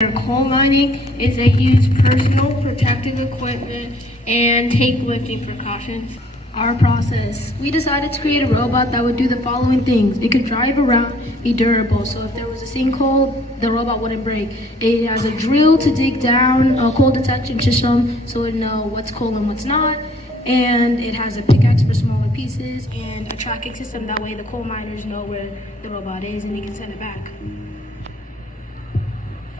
Coal mining is they use personal protective equipment and take lifting precautions. Our process. We decided to create a robot that would do the following things. It could drive around, be durable, so if there was a sinkhole, the robot wouldn't break. It has a drill to dig down, a coal detection system, so it would know what's coal and what's not. And it has a pickaxe for smaller pieces and a tracking system. That way the coal miners know where the robot is and they can send it back.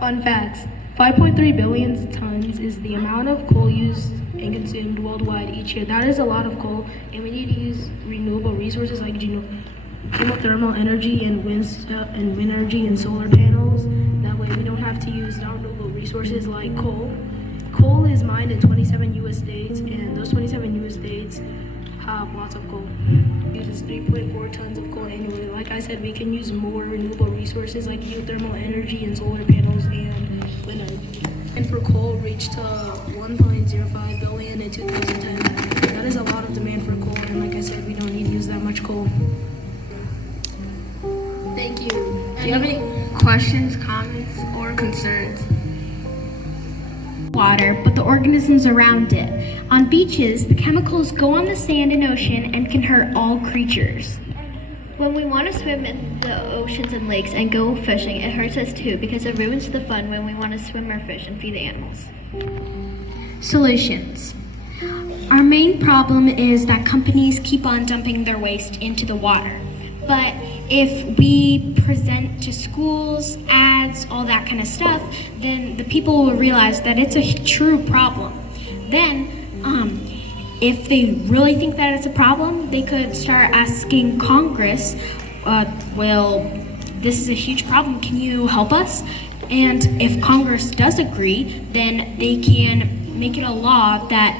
Fun facts. 5.3 billion tons is the amount of coal used and consumed worldwide each year. That is a lot of coal, and we need to use renewable resources like geothermal energy and wind energy and solar panels. That way we don't have to use non-renewable resources like coal. Coal is mined in 27 U.S. states, and those 27 U.S. states have lots of coal. It uses 3.4 tons of coal annually. Like I said, we can use more renewable resources like geothermal energy and solar panels and wind energy. And for coal reached 1.05 billion in 2010. That is a lot of demand for coal, and like I said, we don't need to use that much coal. Thank you. Do you have any questions, comments, or concerns? Water, but the organisms around it. On beaches, the chemicals go on the sand and ocean and can hurt all creatures. When we want to swim in the oceans and lakes and go fishing, it hurts us too because it ruins the fun when we want to swim or fish and feed the animals. Solutions. Our main problem is that companies keep on dumping their waste into the water. But if we present to schools, ads, all that kind of stuff, then the people will realize that it's a true problem. Then, if they really think that it's a problem, they could start asking Congress, well, this is a huge problem, can you help us? And if Congress does agree, then they can make it a law that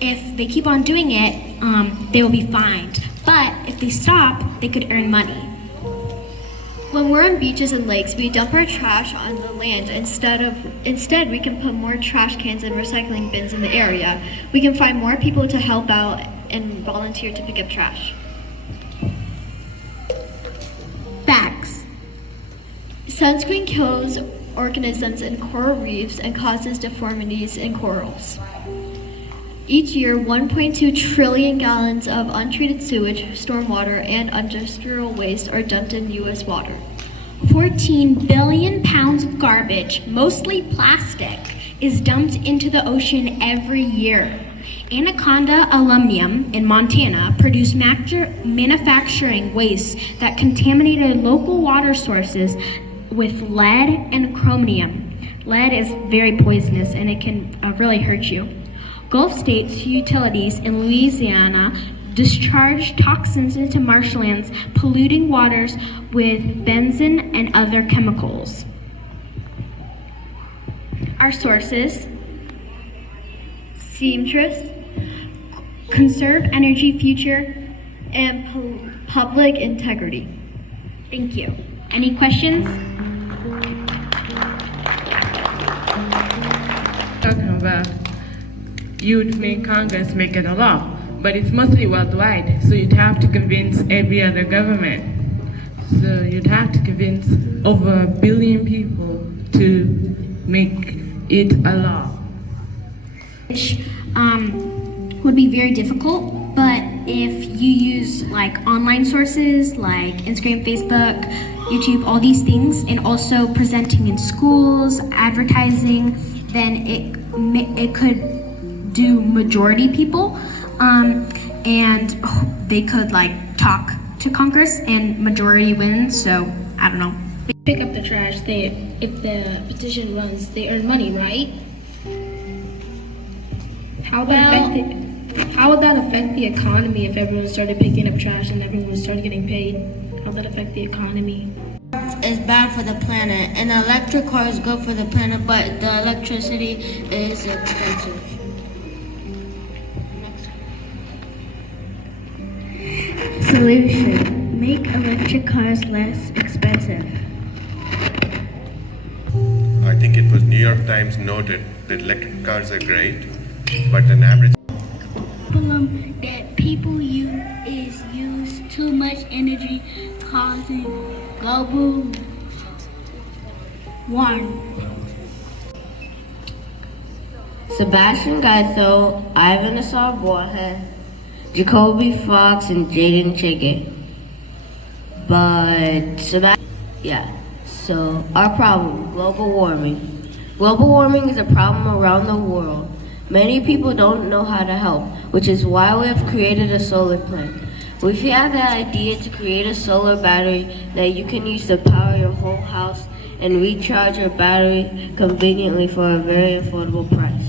if they keep on doing it, they will be fined. But if they stop, they could earn money. When we're on beaches and lakes, we dump our trash on the land. Instead, we can put more trash cans and recycling bins in the area. We can find more people to help out and volunteer to pick up trash. Facts. Sunscreen kills organisms in coral reefs and causes deformities in corals. Each year, 1.2 trillion gallons of untreated sewage, stormwater, and industrial waste are dumped in U.S. water. 14 billion pounds of garbage, mostly plastic, is dumped into the ocean every year. Anaconda Aluminum in Montana produced manufacturing waste that contaminated local water sources with lead and chromium. Lead is very poisonous and it can really hurt you. Gulf states utilities in Louisiana discharge toxins into marshlands, polluting waters with benzene and other chemicals. Our sources: Seamstress, Conserve Energy Future, and Public Integrity. Thank you. Any questions? Talking about you'd make Congress make it a law, but it's mostly worldwide, so you'd have to convince every other government. So you'd have to convince over 1 billion people to make it a law. Which would be very difficult, but if you use like online sources like Instagram, Facebook, YouTube, all these things, and also presenting in schools, advertising, then it could do majority people, and they could like talk to Congress and majority wins, so I don't know. Pick up the trash, if the petition runs, they earn money, right? How would that affect the economy if everyone started picking up trash and everyone started getting paid? How would that affect the economy? It's bad for the planet, and the electric car is good for the planet, but the electricity is expensive. Solution: make electric cars less expensive. I think it was New York Times noted that electric cars are great, but an average problem that people use too much energy, causing global warming. Sebastian Gaitho, Ivan Asar Borja, Jacoby Fox, and Jaden Chige. But so our problem, global warming. Global warming is a problem around the world. Many people don't know how to help, which is why we have created a solar plant. We had the idea to create a solar battery that you can use to power your whole house and recharge your battery conveniently for a very affordable price.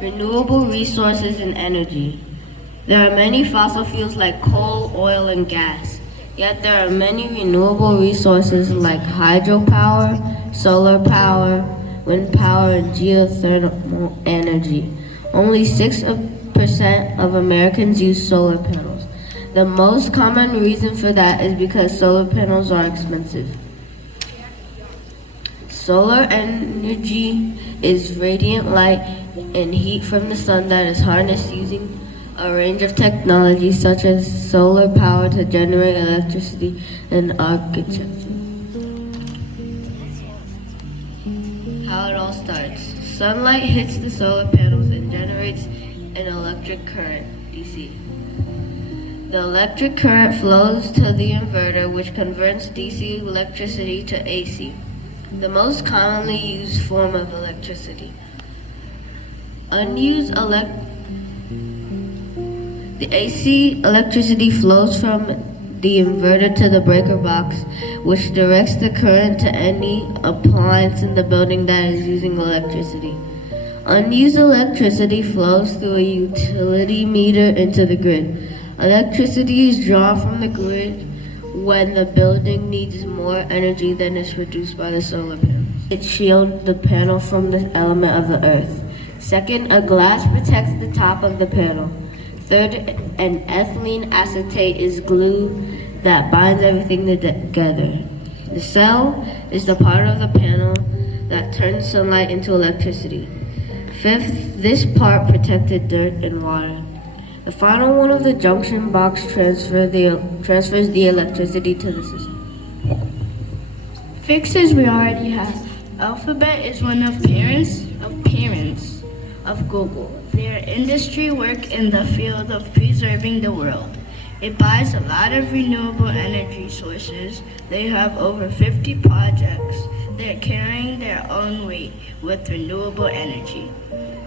Renewable resources and energy. There are many fossil fuels like coal, oil, and gas. Yet there are many renewable resources like hydropower, solar power, wind power, and geothermal energy. Only 6% of Americans use solar panels. The most common reason for that is because solar panels are expensive. Solar energy is radiant light and heat from the sun that is harnessed using a range of technologies such as solar power to generate electricity and architecture. How it all starts. Sunlight hits the solar panels and generates an electric current, DC. The electric current flows to the inverter, which converts DC electricity to AC, the most commonly used form of electricity. The AC electricity flows from the inverter to the breaker box, which directs the current to any appliance in the building that is using electricity. Unused electricity flows through a utility meter into the grid. Electricity is drawn from the grid when the building needs more energy than is produced by the solar panels. It shields the panel from the element of the earth. Second, a glass protects the top of the panel. Third, an ethylene acetate is glue that binds everything together. The cell is the part of the panel that turns sunlight into electricity. Fifth, this part protected dirt and water. The final one of the junction box transfers the electricity to the system. Fixes we already have. Alphabet is one of parents of Google. Their industry work in the field of preserving the world. It buys a lot of renewable energy sources. They have over 50 projects. They're carrying their own weight with renewable energy.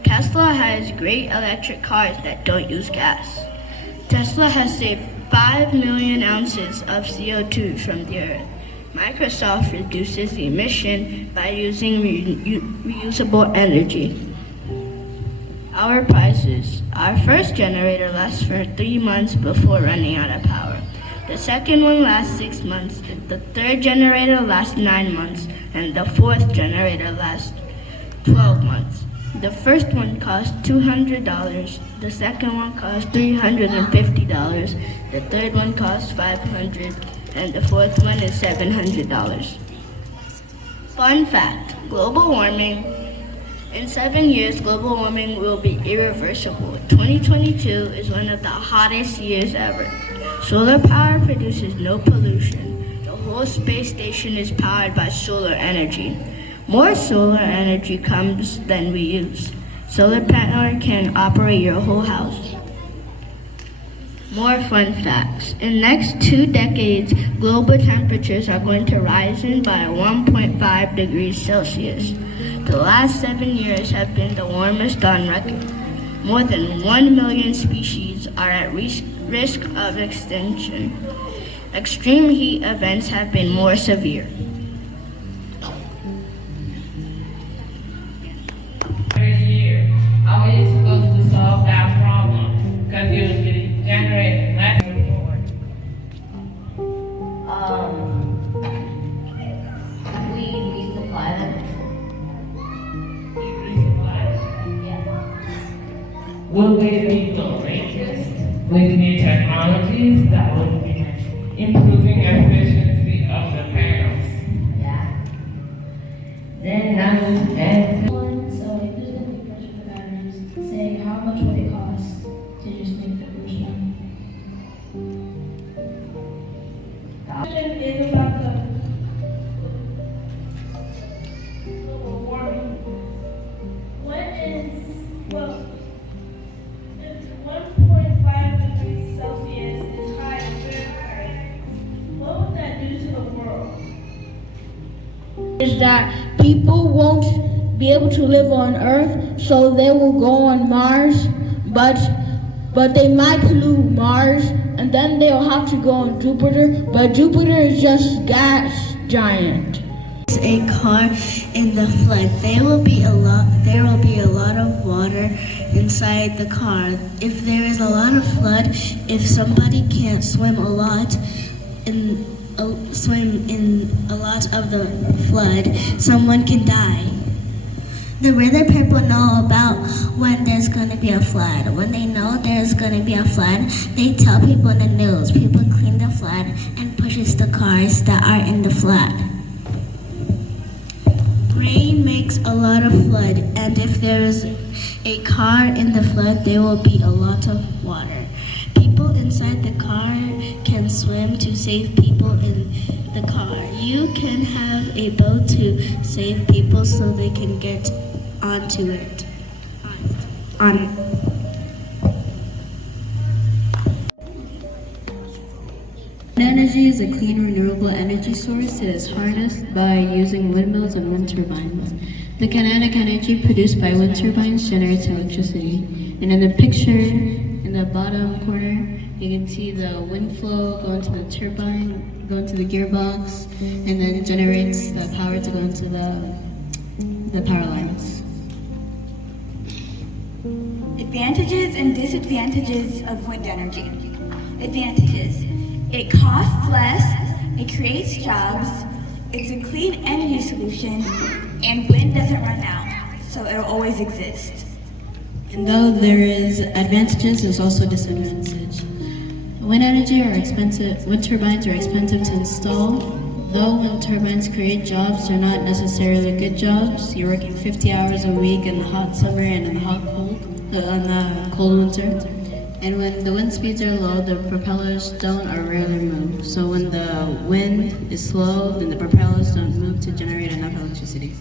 Tesla has great electric cars that don't use gas. Tesla has saved 5 million ounces of CO2 from the earth. Microsoft reduces emission by using reusable energy. Our prices. Our first generator lasts for 3 months before running out of power. The second one lasts 6 months. The third generator lasts 9 months. And the fourth generator lasts 12 months. The first one costs $200. The second one costs $350. The third one costs $500. And the fourth one is $700. Fun fact, global warming. In 7 years, global warming will be irreversible. 2022 is one of the hottest years ever. Solar power produces no pollution. The whole space station is powered by solar energy. More solar energy comes than we use. Solar panel can operate your whole house. More fun facts. In the next 2 decades, global temperatures are going to rise by 1.5 degrees Celsius. The last 7 years have been the warmest on record. More than 1 million species are at risk of extinction. Extreme heat events have been more severe. Every year, how are you supposed to solve that problem? Because you would be generating less report. We resupply them. Will they be the latest with new technologies that will be improving efficiency of the panels? Yeah. Then I will add. So if there's gonna be pressure for batteries, say how much would it cost to just make the first one? Question is about the global warming. is that people won't be able to live on Earth, so they will go on Mars, but they might pollute Mars, and then they'll have to go on Jupiter, but Jupiter is just gas giant. A car in the flood. There will be a lot of water inside the car. If there is a lot of flood, if somebody can't swim a lot in a lot of the flood, someone can die. The weather people know about when there's going to be a flood. When they know there's going to be a flood, they tell people in the news. People clean the flood and pushes the cars that are in the flood. Rain makes a lot of flood, and if there is a car in the flood, there will be a lot of water. People inside the car can swim to save people in the car. You can have a boat to save people so they can get onto it. Energy is a clean, renewable energy source. It is harnessed by using windmills and wind turbines. The kinetic energy produced by wind turbines generates electricity. And in the picture, in the bottom corner, you can see the wind flow go into the turbine, go into the gearbox, and then it generates the power to go into the power lines. Advantages and disadvantages of wind energy. Advantages. It costs less, it creates jobs, it's a clean energy solution, and wind doesn't run out, so it'll always exist. And though there is advantages, there's also disadvantage. Wind turbines are expensive to install. Though wind turbines create jobs, they're not necessarily good jobs. You're working 50 hours a week in the hot summer and in the cold winter. And when the wind speeds are low, the propellers don't or rarely move. So when the wind is slow, then the propellers don't move to generate enough electricity.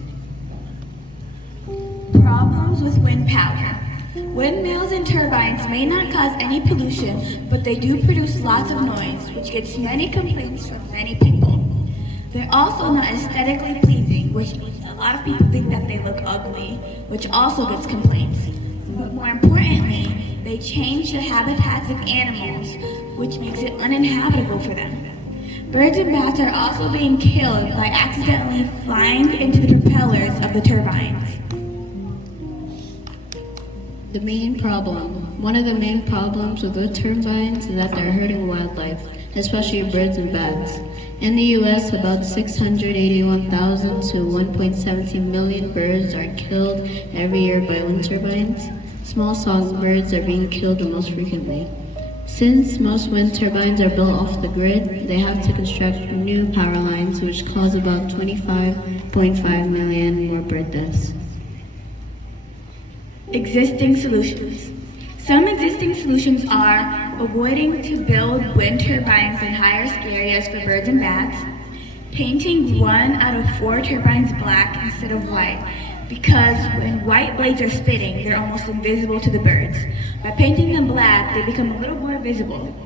Problems with wind power. Windmills and turbines may not cause any pollution, but they do produce lots of noise, which gets many complaints from many people. They're also not aesthetically pleasing, which means a lot of people think that they look ugly, which also gets complaints. But more importantly, they change the habitats of animals, which makes it uninhabitable for them. Birds and bats are also being killed by accidentally flying into the propellers of the turbines. One of the main problems with wind turbines is that they're hurting wildlife, especially birds and bats. In the US, about 681,000 to 1.17 million birds are killed every year by wind turbines. Small songbirds are being killed the most frequently. Since most wind turbines are built off the grid, they have to construct new power lines, which cause about 25.5 million more bird deaths. Existing solutions. Some existing solutions are avoiding to build wind turbines in high-risk areas for birds and bats, painting 1 out of 4 turbines black instead of white, because when white blades are spinning, they're almost invisible to the birds. By painting them black, they become a little more visible.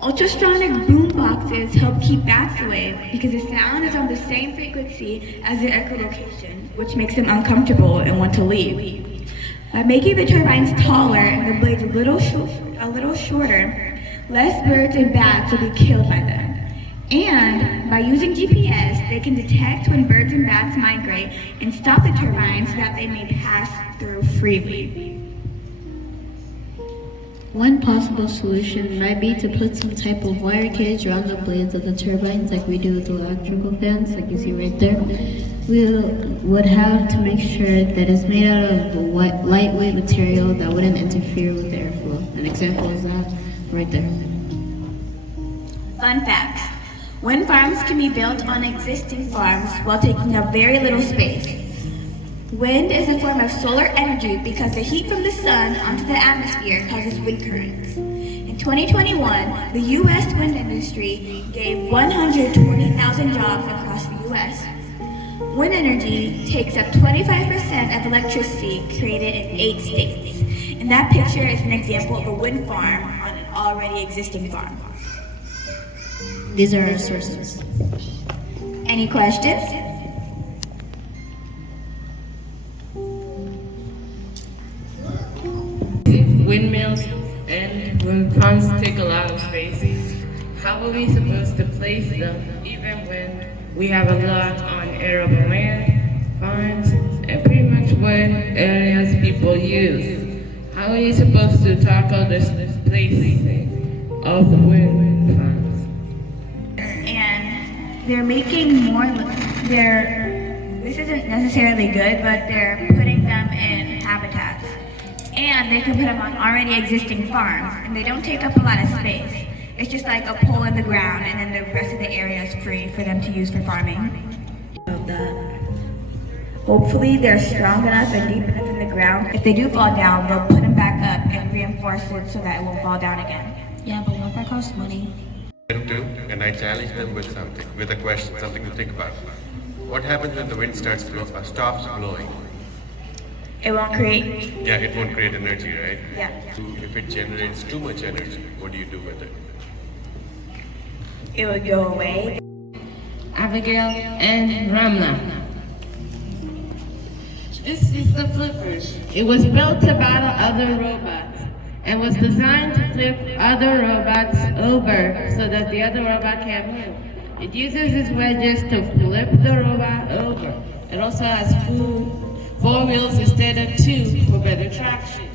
Ultrasonic boom boxes help keep bats away because the sound is on the same frequency as their echolocation, which makes them uncomfortable and want to leave. By making the turbines taller and the blades a little shorter, less birds and bats will be killed by them. And by using GPS, they can detect when birds and bats migrate and stop the turbines so that they may pass through freely. One possible solution might be to put some type of wire cage around the blades of the turbines like we do with electrical fans, like you see right there. We would have to make sure that it's made out of a lightweight material that wouldn't interfere with the airflow. An example is that right there. Fun facts. Wind farms can be built on existing farms while taking up very little space. Wind is a form of solar energy because the heat from the sun onto the atmosphere causes wind currents. In 2021, the U.S. wind industry gave 120,000 jobs across the U.S. Wind energy takes up 25% of electricity created in 8 states. And that picture is an example of a wind farm on an already existing farm. These are our sources. Any questions? windmills and wind farms take a lot of space. How are we supposed to place them even when we have a lot on arable land, farms, and pretty much what areas people use? How are you supposed to tackle this placing of the wind farms? And they're making more, this isn't necessarily good, but they're putting them in habitats. And they can put them on already existing farms, and they don't take up a lot of space. It's just like a pole in the ground, and then the rest of the area is free for them to use for farming. Hopefully they're strong enough and deep enough in the ground. If they do fall down, they'll put them back up and reinforce it so that it won't fall down again. Yeah, but won't that cost money? And I challenge them with something, with a question, something to think about. What happens when the wind stops blowing? It won't create. Yeah, it won't create energy, right? Yeah. If it generates too much energy, what do you do with it? It would go away. Abigail and Ramla. This is the flippers. It was built to battle other robots and was designed to flip other robots over so that the other robot can't move. It uses its wedges to flip the robot over. It also has four wheels instead of two for better traction.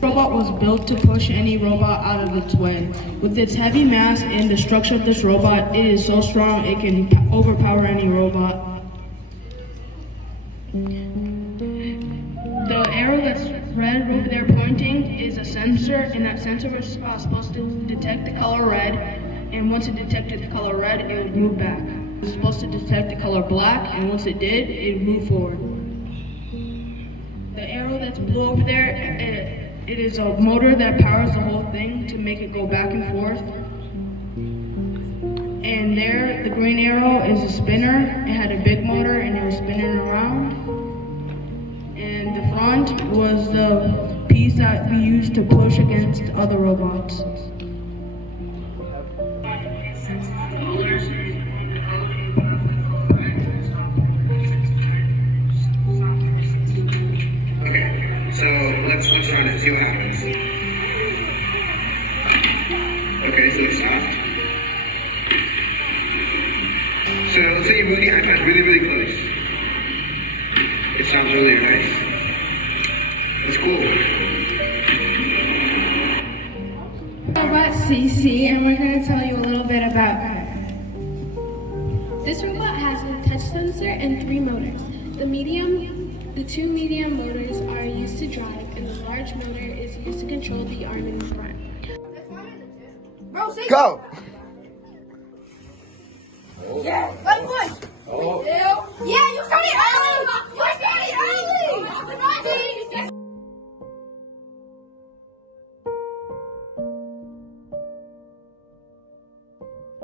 The robot was built to push any robot out of its way. With its heavy mass and the structure of this robot, it is so strong it can overpower any robot. The arrow that's red over there pointing is a sensor, and that sensor is supposed to detect the color red, and once it detected the color red, it would move back. It was supposed to detect the color black, and once it did, it would move forward. The arrow that's blue over there, it is a motor that powers the whole thing to make it go back and forth. And there, the green arrow is a spinner. It had a big motor and it was spinning around. And the front was the piece that we used to push against other robots. So let's run it, see what happens. Okay, so it's soft. So let's say you move the iPad really, really close. It sounds really nice. That's cool. Robot CC, and we're going to tell you a little bit about her. This robot has a touch sensor and 3 motors. The 2 medium motors are used to drive, and the large motor is used to control the arm in front. Go! Yeah, 1 point. Yeah, you started early.